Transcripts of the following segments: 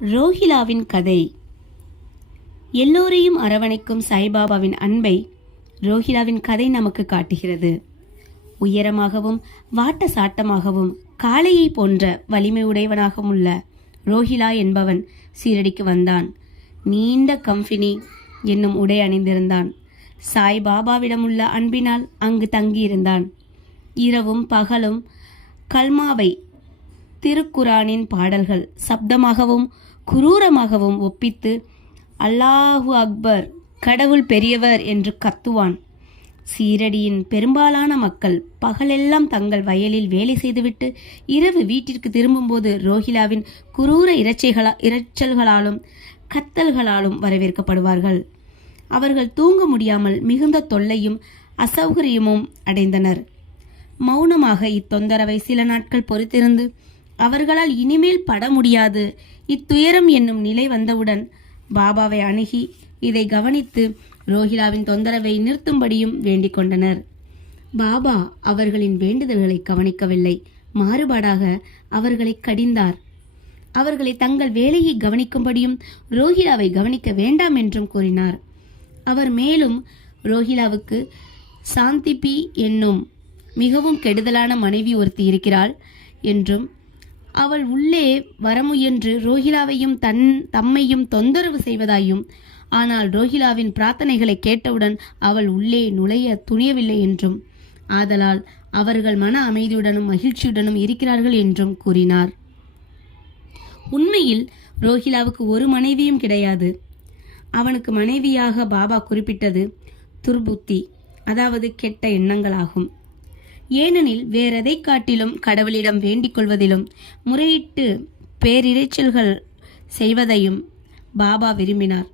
ரோஹிலாவின் கதை. எல்லோரையும் அரவணைக்கும் சாய்பாபாவின் அன்பை ரோஹிலாவின் கதை நமக்கு காட்டுகிறது. உயரமாகவும் வாட்ட சாட்டமாகவும் காளையை போன்ற வலிமை உடையவனாகவும் உள்ள ரோஹிலா என்பவன் சீரடிக்கு வந்தான். நீண்ட கம்பினி என்னும் உடை அணிந்திருந்தான். சாய்பாபாவிடமுள்ள அன்பினால் அங்கு தங்கியிருந்தான். இரவும் பகலும் கல்மாவை, திருக்குரானின் பாடல்கள் சப்தமாகவும் குரூரமாகவும் ஒப்பித்து அல்லாஹு அக்பர், கடவுள் பெரியவர் என்று கத்துவான். சீரடியின் பெரும்பாலான மக்கள் பகலெல்லாம் தங்கள் வயலில் வேலை செய்துவிட்டு இரவு வீட்டிற்கு திரும்பும்போது ரோஹிலாவின் குரூர இரைச்சல்களாலும் கத்தல்களாலும் வரவேற்கப்படுவார்கள். அவர்கள் தூங்க முடியாமல் மிகுந்த தொல்லையும் அசௌகரியமும் அடைந்தனர். மௌனமாக இத்தொந்தரவை சில நாட்கள் பொறுத்திருந்து அவர்களால் இனிமேல் பட முடியாது இத்துயரம் என்னும் நிலை வந்தவுடன் பாபாவை அணுகி இதை கவனித்து ரோஹிலாவின் தொந்தரவை நிறுத்தும்படியும் வேண்டிக் கொண்டனர். பாபா அவர்களின் வேண்டுதல்களை கவனிக்கவில்லை, மாறுபாடாக அவர்களை கடிந்தார். அவர்களை தங்கள் வேலையை கவனிக்கும்படியும் ரோஹிலாவை கவனிக்க வேண்டாம் என்றும் கூறினார். அவர் மேலும் ரோஹிலாவுக்கு சாந்திபி என்னும் மிகவும் கெடுதலான மனைவி ஒருத்தி இருக்கிறாள் என்றும், அவள் உள்ளே வரமுயன்று ரோஹிலாவையும் தம்மையும் தொந்தரவு செய்வதாயும், ஆனால் ரோஹிலாவின் பிரார்த்தனைகளை கேட்டவுடன் அவள் உள்ளே நுழைய துணியவில்லை என்றும், ஆதலால் அவர்கள் மன அமைதியுடனும் மகிழ்ச்சியுடனும் இருக்கிறார்கள் என்றும் கூறினார். உண்மையில் ரோஹிலாவுக்கு ஒரு மனைவியும் கிடையாது. அவனுக்கு மனைவியாக பாபா குறிப்பிட்டது துர்புத்தி, அதாவது கெட்ட எண்ணங்களாகும். ஏனெனில் வேறெதை காட்டிலும் கடவுளிடம் வேண்டிக் கொள்வதிலும் முறையிட்டு பேரிரைச்சல்கள் செய்வதையும் பாபா விரும்பினார்.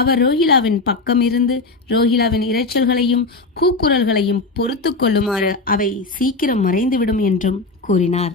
அவர் ரோஹிலாவின் பக்கம் இருந்து ரோஹிலாவின் இரைச்சல்களையும் கூக்குரல்களையும் பொறுத்து கொள்ளுமாறு அவை சீக்கிரம் மறைந்துவிடும் என்றும் கூறினார்.